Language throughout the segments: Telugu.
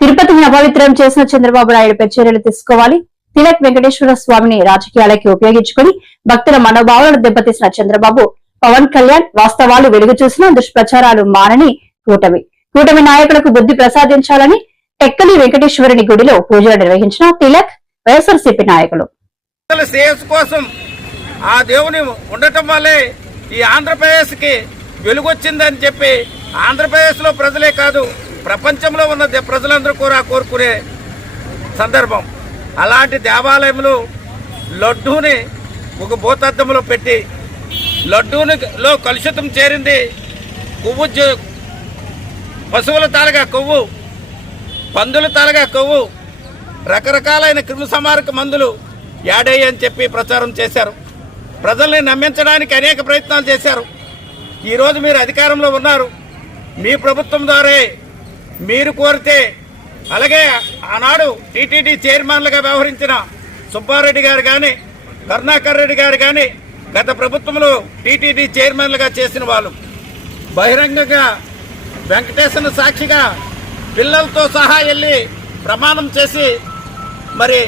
తిరుపతిని అపవిత్రం చేసిన చంద్రబాబు నాయుడుపై చర్యలు తీసుకోవాలి. తిలక్ వెంకటేశ్వర స్వామిని రాజకీయాలకి ఉపయోగించుకుని భక్తుల మనోభావాలను దెబ్బతీసిన చంద్రబాబు, పవన్ కళ్యాణ్ వాస్తవాలు వెలుగు చూసిన దుష్ప్రచారాలు మానని కూటమి నాయకులకు బుద్ధి ప్రసాదించాలని టెక్కలి వెంకటేశ్వరుని గుడిలో పూజలు నిర్వహించిన తిలక్, వైఎస్ఆర్సీపీ నాయకులు. శ్రేయస్సు కోసం ఆ దేవుని ఉండటం వల్లే ఈ ఆంధ్రప్రదేశ్ కి వెలుగొచ్చిందని చెప్పి ఆంధ్రప్రదేశ్ లో ప్రజలే కాదు ప్రపంచంలో ఉన్న ప్రజలందరూ కూడా కోరుకునే సందర్భం. అలాంటి దేవాలయంలో లడ్డూని ఒక భూతద్దంలో పెట్టి లడ్డూలో కలుషితం చేరింది. కొవ్వు, పశువుల తాలగా కొవ్వు, పందుల తాలగా కొవ్వు, రకరకాలైన క్రిమిసంహారక మందులు యాడయ్యి అని చెప్పి ప్రచారం చేశారు. ప్రజల్ని నమ్మించడానికి అనేక ప్రయత్నాలు చేశారు. ఈరోజు మీరు అధికారంలో ఉన్నారు. మీ ప్రభుత్వం ద్వారా మీరు కోరితే, అలాగే ఆనాడు టీటీడీ చైర్మన్లుగా వ్యవహరించిన సుబ్బారెడ్డి గారు కానీ, కరుణాకర్ రెడ్డి గారు కానీ గత ప్రభుత్వంలో టీటీడీ చైర్మన్లుగా చేసిన వాళ్ళు బహిరంగంగా వెంకటేశ్వర సాక్షిగా పిల్లలతో సహా వెళ్ళి ప్రమాణం చేసి మరి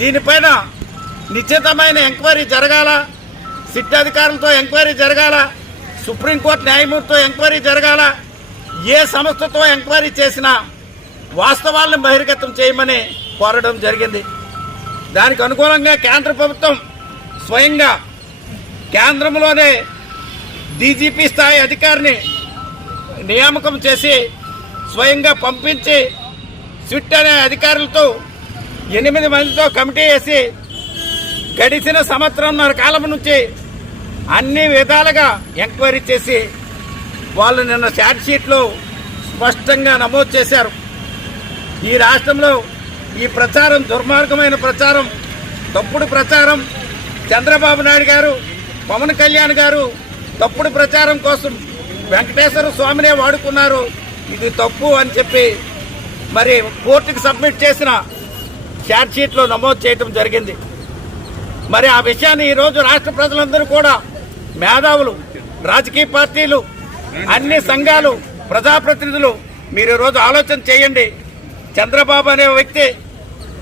దీనిపైన నిశ్చితమైన ఎంక్వైరీ జరగాల, సిట్ అధికారులతో ఎంక్వైరీ జరగాల, సుప్రీంకోర్టు న్యాయమూర్తితో ఎంక్వైరీ జరగాల, ఏ సంస్థతో ఎంక్వైరీ చేసినా వాస్తవాలను బహిర్గతం చేయమని కోరడం జరిగింది. దానికి అనుకూలంగా కేంద్ర ప్రభుత్వం స్వయంగా కేంద్రంలోనే డీజీపీ స్థాయి అధికారిని నియామకం చేసి స్వయంగా పంపించి సిట్ అనే అధికారులతో 8 మందితో కమిటీ వేసి గడిచిన సంవత్సరంన్నర కాలం నుంచి అన్ని విధాలుగా ఎంక్వైరీ చేసి వాళ్ళు నిన్న ఛార్జ్ షీట్లో స్పష్టంగా నమోదు చేశారు. ఈ రాష్ట్రంలో ఈ ప్రచారం దుర్మార్గమైన ప్రచారం, తప్పుడు ప్రచారం. చంద్రబాబు నాయుడు గారు, పవన్ కళ్యాణ్ గారు తప్పుడు ప్రచారం కోసం వెంకటేశ్వర స్వామినే వాడుకున్నారు. ఇది తప్పు అని చెప్పి మరి కోర్టుకి సబ్మిట్ చేసిన ఛార్జ్ షీట్లో నమోదు చేయడం జరిగింది. మరి ఆ విషయాన్ని ఈరోజు రాష్ట్ర ప్రజలందరూ కూడా, మేధావులు, రాజకీయ పార్టీలు, అన్ని సంఘాలు, ప్రజాప్రతినిధులు మీరు ఈరోజు ఆలోచన చేయండి. చంద్రబాబు అనే వ్యక్తి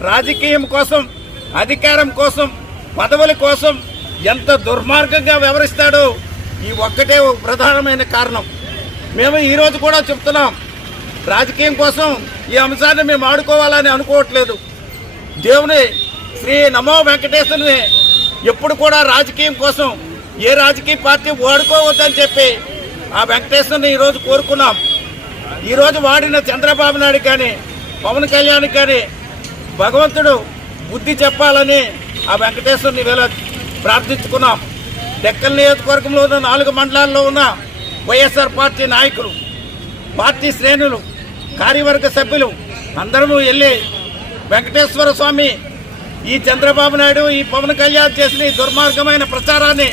రాజకీయం కోసం, అధికారం కోసం, పదవుల కోసం ఎంత దుర్మార్గంగా వ్యవహరిస్తాడో ఈ ఒక్కటే ఒక ప్రధానమైన కారణం. మేము ఈరోజు కూడా చెప్తున్నాం, రాజకీయం కోసం ఈ అంశాన్ని మేము ఆడుకోవాలని అనుకోవట్లేదు. దేవుని శ్రీ నమో వెంకటేశ్వరుని ఎప్పుడు కూడా రాజకీయం కోసం ఏ రాజకీయ పార్టీ వాడుకోవద్దని చెప్పి ఆ వెంకటేశ్వరుని ఈరోజు కోరుకున్నాం. ఈరోజు వాడిన చంద్రబాబు నాయుడు కానీ, పవన్ కళ్యాణ్ కానీ భగవంతుడు బుద్ధి చెప్పాలని ఆ వెంకటేశ్వరుని వేళ ప్రార్థించుకున్నాం. డెక్కల్ నియోజకవర్గంలో ఉన్న 4 మండలాల్లో ఉన్న వైఎస్ఆర్ పార్టీ నాయకులు, పార్టీ శ్రేణులు, కార్యవర్గ సభ్యులు అందరూ వెళ్ళి వెంకటేశ్వర స్వామి ఈ చంద్రబాబు నాయుడు, ఈ పవన్ కళ్యాణ్ చేసిన ఈ దుర్మార్గమైన ప్రచారాన్ని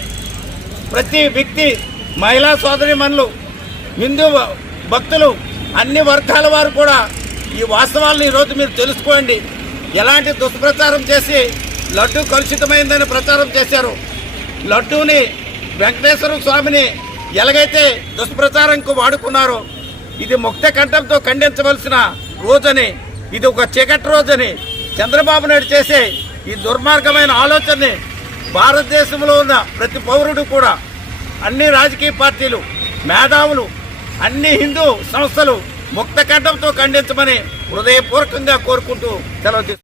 ప్రతి వ్యక్తి, మహిళా సోదరీమణులు, హిందూ భక్తులు, అన్ని వర్గాల వారు కూడా ఈ వాస్తవాలను ఈరోజు మీరు తెలుసుకోండి. ఎలాంటి దుష్ప్రచారం చేసి లడ్డూ కలుషితమైందని ప్రచారం చేశారు. లడ్డూని, వెంకటేశ్వర స్వామిని ఎలాగైతే దుష్ప్రచారంకు వాడుకున్నారో ఇది ముక్త కంఠంతో ఖండించవలసిన రోజని, ఇది ఒక చీకటి రోజని చంద్రబాబు నాయుడు చేసే ఈ దుర్మార్గమైన ఆలోచనని భారతదేశంలో ఉన్న ప్రతి పౌరుడు కూడా, అన్ని రాజకీయ పార్టీలు, మేధావులు, అన్ని హిందూ సంస్థలు ముక్త కంఠంతో ఖండించమని హృదయపూర్వకంగా కోరుకుంటూ సెలవు